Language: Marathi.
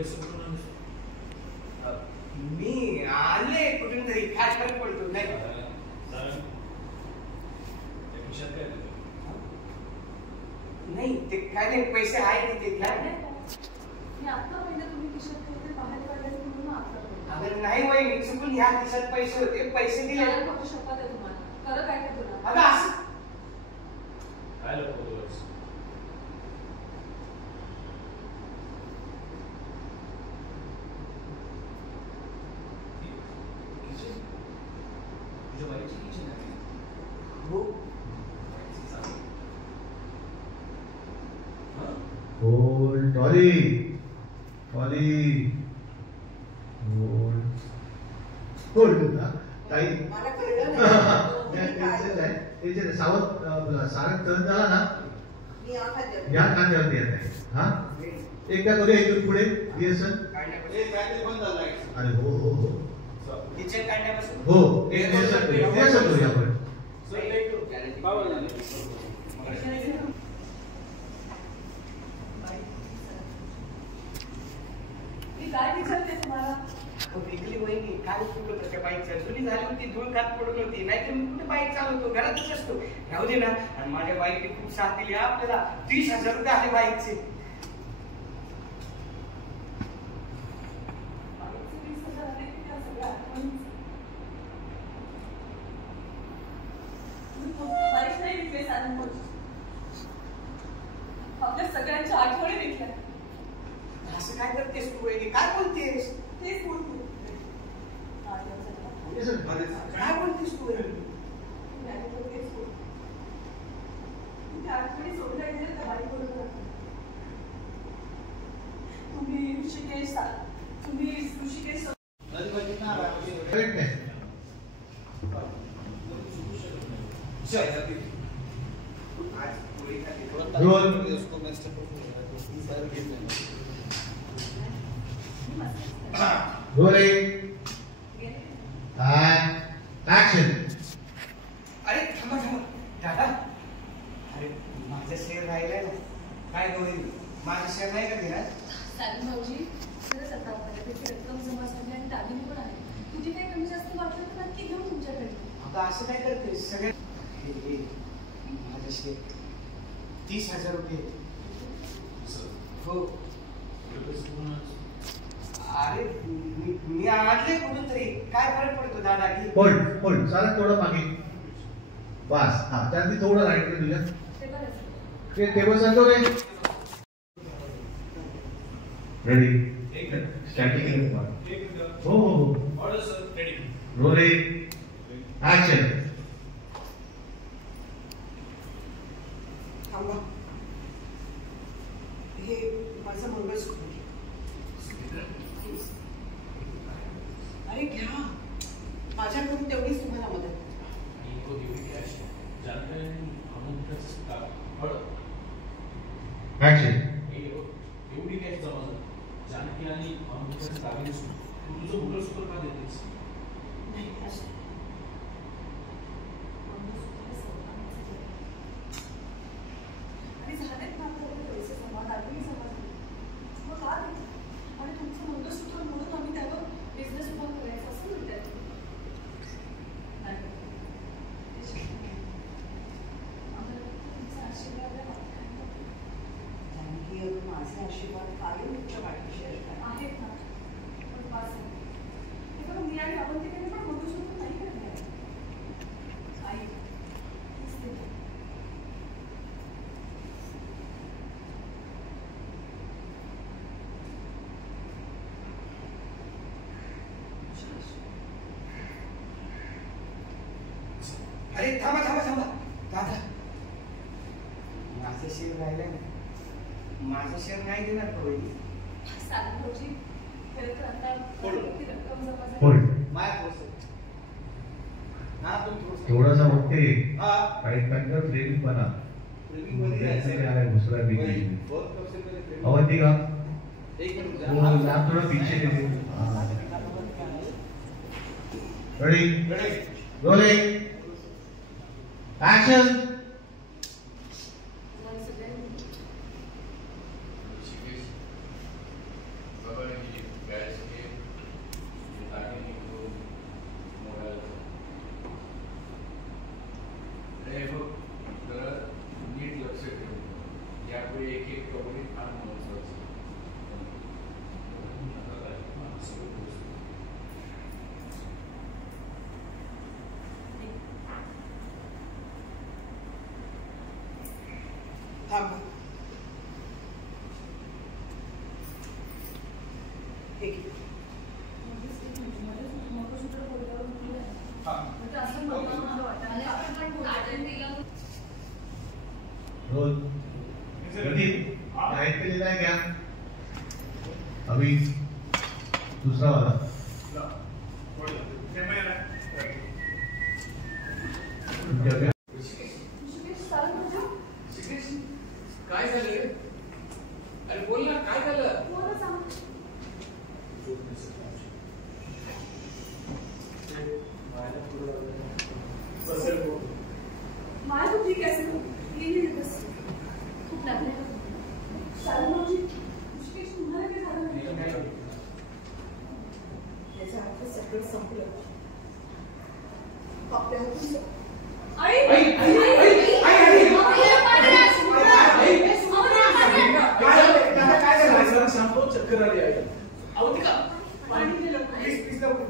पैसे कुठून आणले? मी आले कुठून तरी, काय फरक पडतो नाही. खिशात काय नाही ते काय नाही, पैसे आहेत तिथे घ्या. मी आता पहिलं तुम्ही खिशात ठेवते बाहेर काढले म्हणून आता. अगं नाही वहिनी, चुकून ह्या खिशात पैसे होते, पैसे दिले. फक्त शपथ आहे तुम्हाला, खरं काय ते तुला. अगं असं काय लपवतोस? तुझ्या बाईची किचन आहे? हो. Hold trolley trolley hold hold ना ताई. मला कळलं नाही. त्याचे सावध सारंग टर्न झाला ना, मी या खांद्यावरती येत आहे. हा एकदा करूया इथून पुढे रिहर्सल. अरे हो हो हो किचन काढण्यापासून हो एक रिहर्सल करूया आपण. मी काय विचारते तुम्हाला? विकली वहिनी, काय चुकलं त्या बाईकचं? जुनी झाली होती, धूळ खात पडून होती, नाही तर मी कुठे बाईक चालवतो, घरातच असतो. राहू दे ना. आणि माझ्या बाईकने खूप साथ दिली आपल्याला. 30,000 रुपये आले बाईकचे. आपल्या सगळ्यांच्या आठवणी देखील. असं काय करतेस तू वहिनी? काय बोलतेस? तेच बोलतो. काय बोलतेस तू वहिनी? आठवणी सोडल्या गेल्या त्या बाई बरोबर. तुम्ही ऋषिकेश ऍक्शन. अरे थांबा थांबा दादा. अरे माझं शेअर राहिलंय ना. काय वहिनी, माझं शेअर नाही का घेणार? साधू भाऊजी, खरंच आता त्याची रक्कम जमा झाली आणि दागिने पण आहे. तुझी काही कमी जास्त वाटलं तर नक्की घेऊ तुमच्याकडे. आता असं काय करतेस? सगळे माझं शेअर 30,000 रुपये. हो. अरे मी आणले कुठून तरी, काय फरक पडतो दादा? की होल्ड होल्ड सारा थोडं मागे बस. हा त्यातली थोडं राईट तुझ्या ते टेबल सांगतो रे. Ready static. हो हो हो order sir. Ready. Rolling action. थांबा. हे माझं मंगळसूत्र. अरे घ्या, माझ्याकडून तेवढीच तुम्हाला मदत. ऍक्शन. एवढी काय जमा जानकी आणि अमृताचे दागिने तू तुझं मंगळसूत्र का देतेस? नाही असं आणि झालेत ना आपल्याकडे पैसे जमा, दागिने जमा झाले. मग का नाही? आणि तुमचं मंगळसूत्र म्हणून आम्ही त्यावर बिझनेस उभा करायचा असं म्हणतात. माझे आशीर्वाद कायम तुमच्या पाठीशी आहेत ना. पण मी आणि अवंतिकेने पण मंगळसूत्र नाही करणार. आई अरे थांबा थांबा थांबा दादा. माझं शेअर राहिलंय ना. माझं शेअर नाही देणार का वहिनी? साधू भाऊजी, खरं तर आता रक्कम जमा झाली. होल्ड. माया थोडंसं. हा तुम्ही थोडासा बघते. हा राईट पॅन्टर फ्लेमिंग बना. दूसरा भी बहुत अवंतिका एक मिनट वो लैप थोड़ा पीछे ले लो. Ready rolling action. तुम्हाला सगळ्यांनी हे फार महत्वाचं आहे. नका काळजी करू, आम्ही सगळं व्यवस्थित करू. थांब. हे घे. मंगळसूत्र बोलल्यावर म्हटलं हा. म्हणजे असं म्हणताना मला वाटतं आणि आपण पण गार्डन दिलं रोल प्रदीप लाइट पे लेना है क्या अभी दूसरा वाला क्या ऋषिकेश चालत होतं काय झालं रे? अरे बोल ना, काय झालं? मला सांग झोप नसेल आमची. मला तू ठीक आहे ये बस खूप लागले चालू माझी ऋषिकेश तुम्हाला काय झालं नाही त्याच्या अर्थ सगळं संपलं आपल्या हातून आई आई आई काय झालं? सांगतो चक्कर आली आहे. पाणी दिलं. प्लीज प्लीज नको.